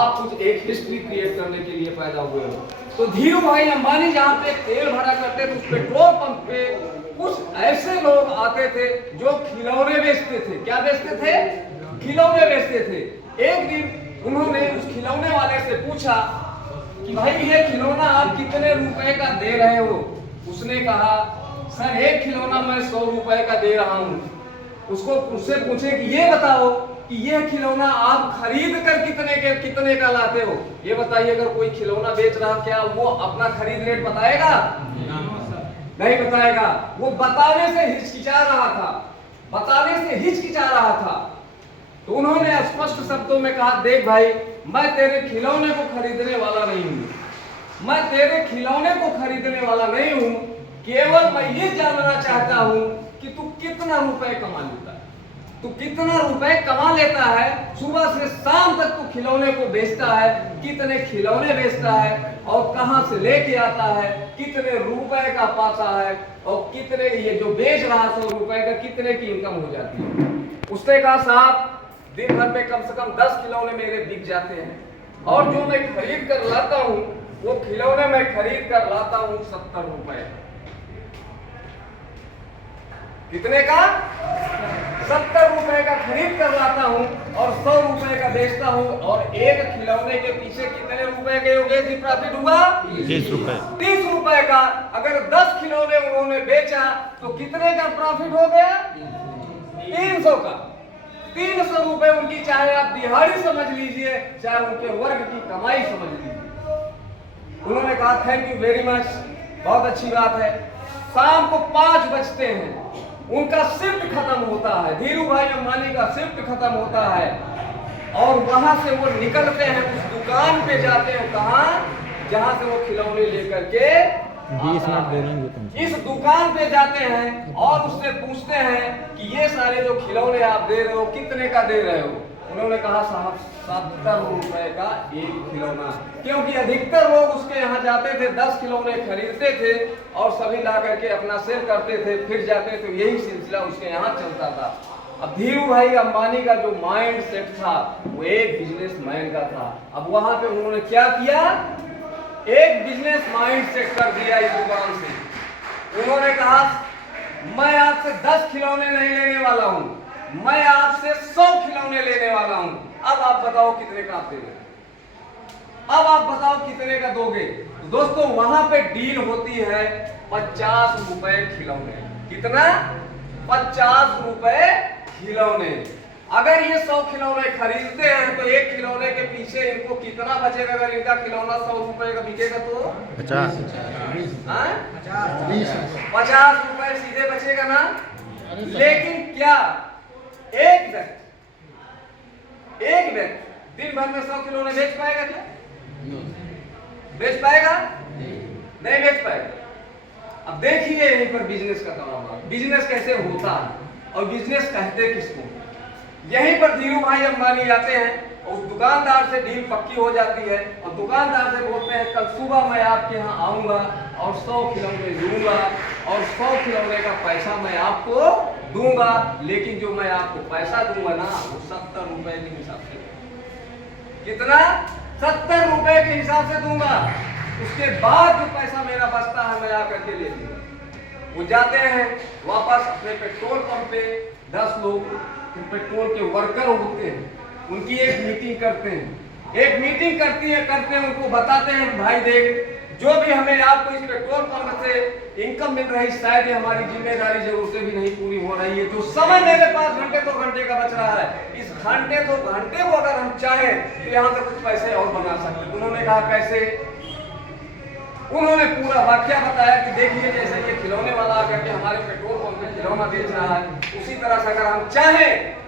आप कुछ एक हिस्ट्री क्रिएट करने के लिए पैदा हुए हो। तो धीरू भाई अंबानी जहाँ पे तेल भरा करते थे, उस पेट्रोल पंप पे कुछ ऐसे लोग आते थे जो खिलौने बेचते थे। क्या बेचते थे? खिलौने बेचते थे। एक दिन उन्होंने उस खिलौने वाले से पूछा कि भाई ये खिलौना आप कितने रुपए का दे रहे हो? उसने कहा सर एक खिलौना मैं 100 रुपए का दे रहा हूँ। उससे पूछे कि ये बताओ कि ये खिलौना आप खरीद कर कितने का लाते हो? ये बताइए, अगर कोई खिलौना बेच रहा, क्या वो अपना खरीद रेट बताएगा? नहीं बताएगा। वो बताने से हिचकिचा रहा था। तो उन्होंने स्पष्ट शब्दों में कहा देख भाई, मैं तेरे खिलौने को खरीदने वाला नहीं हूँ। केवल मैं ये जानना चाहता हूँ कि तू कितना रुपए कमा लेता है। सुबह से शाम तक तू खिलौने को बेचता है, कितने खिलौने बेचता है और कहां से लेके आता है, कितने रुपए का पाता है और कितने, ये जो बेच रहा 100 रुपए का, कितने की इनकम हो जाती है। उसने कहा साहब दिन भर में कम से कम 10 खिलौने मेरे बिक जाते हैं और जो मैं खरीद कर लाता हूं वो खिलौने मैं खरीद कर लाता हूं 70 रुपए। कितने का? 70 रुपए का खरीद कर लाता हूं और 100 रुपए का बेचता हूं। और एक खिलौने के पीछे कितने रुपए के हो गए? प्रॉफिट हुआ 30 रुपए। 30 रुपए का। अगर 10 खिलौने उन्होंने बेचा तो कितने का प्रॉफिट हो गया? 300 का। 300 रुपए उनकी, चाहे आप दिहाड़ी समझ लीजिए, चाहे उनके वर्ग की कमाई समझ लीजिए। उन्होंने कहा थैंक यू वेरी मच, बहुत अच्छी बात है। शाम को 5 बजते हैं, उनका शिफ्ट खत्म होता है, धीरू भाई अंबानी का शिफ्ट खत्म होता है और वहां से वो निकलते हैं, उस दुकान पे जाते हैं। कहां? जहां से वो खिलौने लेकर के इस दुकान पे जाते हैं और उससे पूछते हैं कि ये सारे जो खिलौने आप दे रहे हो कितने का दे रहे हो? उन्होंने कहा साहब 70 रुपए का एक खिलौना। क्योंकि अधिकतर लोग उसके यहाँ जाते थे, 10 खिलौने खरीदते थे और सभी ला करके अपना सेल करते थे, फिर जाते थे। यही सिलसिला उसके यहाँ चलता था। अब धीरू भाई अंबानी का जो माइंड सेट था वो एक बिजनेसमैन का था। अब वहां पे उन्होंने क्या किया? एक बिजनेस माइंड सेट कर दिया इस दुकान से। उन्होंने कहा मैं आपसे 10 खिलौने नहीं लेने वाला हूं, मैं आपसे 100 खिलौने लेने वाला हूं। अब आप बताओ कितने का आप देंगे? अब आप बताओ कितने का दोगे? तो दोस्तों वहां पे डील होती है 50 रुपए खिलौने। कितना? 50 रुपए खिलौने। अगर ये 100 खिलौने खरीदते हैं तो एक खिलौने के पीछे इनको कितना बचेगा? अगर इनका खिलौना 100 रुपए का बिकेगा तो 50 रुपए सीधे बचेगा ना। लेकिन क्या एक व्यक्ति दिन भर में 100 खिलौने बेच पाएगा? क्या बेच पाएगा? नहीं बेच पाएगा। अब देखिए यहीं पर बिजनेस का काम, बिजनेस कैसे होता है और बिजनेस कहते किसको। यहीं पर धीरू भाई अंबानी आते हैं और उस दुकानदार से डील पक्की हो जाती है और दुकानदार से बोलते हैं कल सुबह मैं आपके यहाँ आऊंगा और 100 खिलौने लूंगा और 100 खिलौने का पैसा मैं आपको दूंगा, लेकिन जो मैं आपको पैसा दूंगा ना वो 70 रुपए के हिसाब से। कितना? 70 रुपए के हिसाब से दूंगा। उसके बाद जो पैसा मेरा बचता है मैं आकर के ले लूंगा। वो जाते हैं वापस अपने पेट्रोल पंप पे। 10 लोग पेट्रोल के वर्कर होते हैं, उनकी एक मीटिंग करते हैं, उनको बताते हैं भाई देख, जो भी हमें आपको इस पेट्रोल पंप से इनकम मिल रही, शायद ये हमारी जिम्मेदारी जरूरतें भी नहीं पूरी हो रही है। जो समय मेरे पास घंटे 2 घंटे का बच रहा है, इस घंटे 2 घंटे को अगर हम चाहें तो यहाँ से कुछ पैसे और बना सकते हैं। उन्होंने कहा कैसे? उन्होंने पूरा वाक्य बताया कि देखिए जैसे ये खिलौने वाला आकर के हमारे पेट्रोल पंप पे खिलौना बेच रहा है, उसी तरह से अगर हम चाहें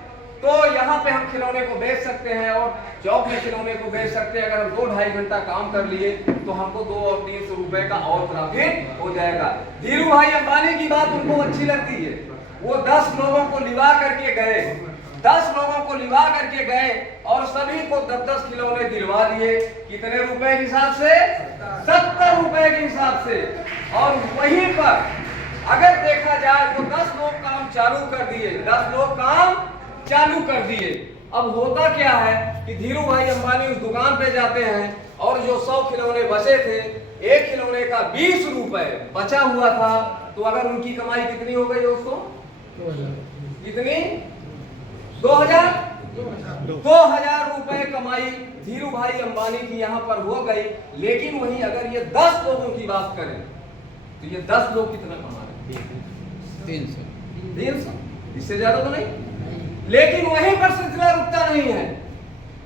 तो यहाँ पे हम खिलौने को बेच सकते हैं और चौक में खिलौने को बेच सकते हैं। अगर हम 2-2.5 घंटा काम कर लिए तो हमको 200 और 300 रुपए का और प्रॉफिट हो जाएगा। धीरू भाई अंबानी की बात उनको अच्छी लगती है। वो 10 लोगों को लिवा करके गए, 10 लोगों को लिवा करके गए और सभी को 10-10 खिलौने दिलवा दिए। कितने रुपए के हिसाब से? 70 रुपए के हिसाब से। और वहीं पर अगर देखा जाए तो 10 लोग काम चालू कर दिए, 10 लोग काम चालू कर दिए। अब होता क्या है कि धीरू भाई अंबानी उस दुकान पे जाते हैं और जो 100 खिलौने बचे थे, एक खिलौने का 20 रुपए बचा हुआ था, तो अगर उनकी कमाई कितनी हो गई दोस्तों? कितनी? 2000 रुपए कमाई धीरू भाई अंबानी की यहाँ पर हो गई। लेकिन वहीं अगर ये 10 लोगों की बात करें तो ये 10 लोग कितना कमा रहे हैं? 300, इससे ज्यादा तो नहीं। लेकिन वहीं पर सिलसिला रुकता नहीं है,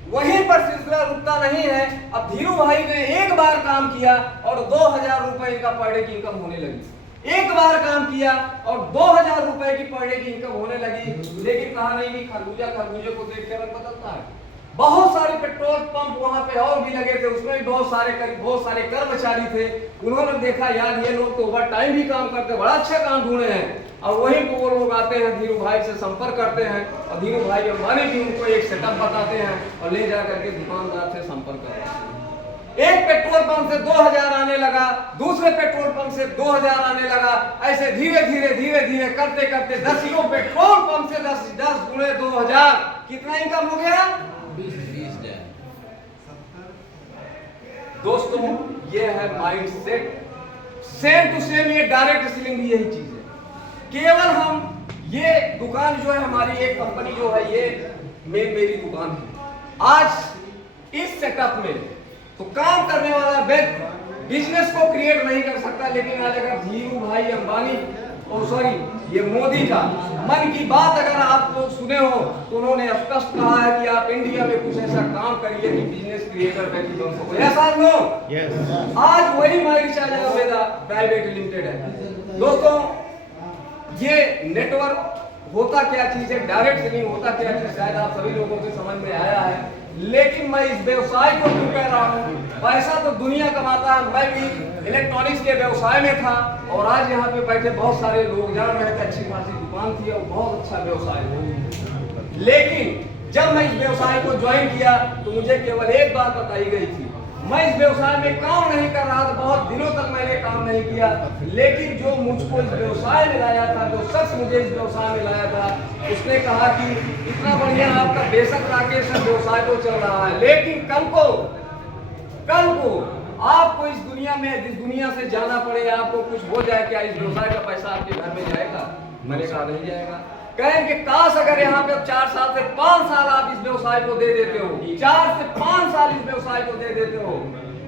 वहीं पर सिलसिला रुकता नहीं है। अब धीरू भाई ने एक बार काम किया और 2000 रुपए का पर डे की इनकम होने लगी। एक बार काम किया और 2000 रुपए की पर डे की इनकम होने लगी। लेकिन कहा नहीं कि खरबूजे को देख के रंग बदलता है। बहुत सारे पेट्रोल पंप वहां पे और भी लगे थे, उसमें भी बहुत सारे कर्मचारी थे। उन्होंने देखा यार ये लोग तो ओवर टाइम भी काम करते, बड़ा अच्छा काम ढूंढे हैं। और वहीं पर वो लोग आते हैं, धीरू भाई से संपर्क करते हैं और धीरू भाई अंबानी भी उनको एक सेटअप बताते हैं और ले जा करके दुकानदार से संपर्क करते हैं। एक पेट्रोल पंप से 2000 आने लगा, दूसरे पेट्रोल पंप से 2000 आने लगा। ऐसे धीरे धीरे करते 10 पेट्रोल पंप से 10 गुणे 2000 कितना इनकम हो गया? 20 दोस्तों ये है mind set. Same to same ये डायरेक्ट सेलिंग भी यही चीज है। केवल हम ये दुकान जो है हमारी, एक कंपनी जो है ये मेरी दुकान है। आज इस सेटअप में तो काम करने वाला व्यक्ति बिजनेस को क्रिएट नहीं कर सकता। लेकिन आज अगर धीरू भाई अंबानी ये मोदी का मन की बात अगर आप लोग सुने हो तो उन्होंने स्पष्ट कहा है कि आप इंडिया में कुछ ऐसा काम करिए कि बिजनेस क्रिएटर व्यक्ति बन सको। ऐसा नो आज वही माई रिचार्ज अवेदा प्राइवेट लिमिटेड है। दोस्तों ये नेटवर्क होता क्या चीज है, डायरेक्ट सेलिंग होता क्या चीज, शायद आप सभी लोगों के समझ में आया है। लेकिन मैं इस व्यवसाय को क्यों कह रहा हूँ? पैसा तो दुनिया कमाता है। मैं भी इलेक्ट्रॉनिक्स के व्यवसाय में था और आज यहाँ पे बैठे बहुत सारे लोग जान रहे थे अच्छी खासी दुकान थी और बहुत अच्छा व्यवसाय है। लेकिन जब मैं इस व्यवसाय को ज्वाइन किया तो मुझे केवल एक बात बताई गई थी, मैं इस व्यवसाय में काम नहीं कर रहा था, बहुत दिनों तक मैंने काम नहीं किया। लेकिन जो मुझको इस व्यवसाय में लाया था, जो शख्स मुझे इस व्यवसाय में लाया था, उसने कहा कि इतना बढ़िया आपका बेशक राकेश व्यवसाय तो चल रहा है, लेकिन कल को आपको इस दुनिया में, जिस दुनिया से जाना पड़े, आपको कुछ हो जाए, क्या इस व्यवसाय का पैसा आपके घर में जाएगा? मैंने कहा नहीं जाएगा। कहेंगे काश अगर यहाँ पे 4 साल से 5 साल आप इस व्यवसाय को दे देते हो, 4 से 5 साल इस व्यवसाय को दे देते हो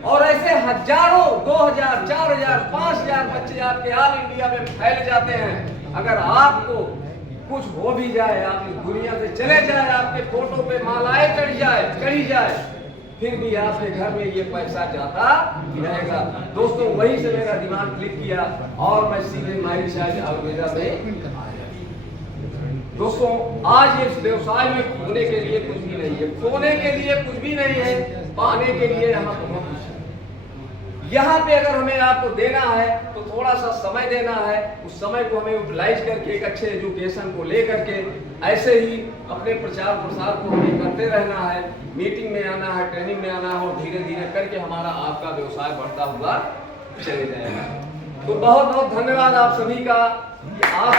और ऐसे हजारों 2000, 4000, 5000 बच्चे आपके ऑल इंडिया में फैल जाते हैं। अगर आपको कुछ हो भी जाए, आप इस दुनिया से चले जाए, आपके फोटो पे मालाएं चढ़ी जाए, फिर भी आपके घर में ये पैसा जाता ही रहेगा। दोस्तों वहीं से मेरा दिमाग क्लिक किया और मैं सीधे माई रिचार्ज अवेदा में। दोस्तों आज इस व्यवसाय में खोने के लिए कुछ भी नहीं है, खोने के लिए कुछ भी नहीं है, पाने के लिए यहाँ बहुत कुछ है। यहाँ पे अगर हमें आपको देना है तो थोड़ा सा समय देना है, उस समय को हमें यूटिलाइज करके एक अच्छे एजुकेशन को लेकर के ऐसे ही अपने प्रचार प्रसार को हमें करते रहना है, मीटिंग में आना है, ट्रेनिंग में आना है और धीरे धीरे करके हमारा आपका व्यवसाय बढ़ता हुआ चले जाएगा। तो बहुत बहुत धन्यवाद आप सभी का। आप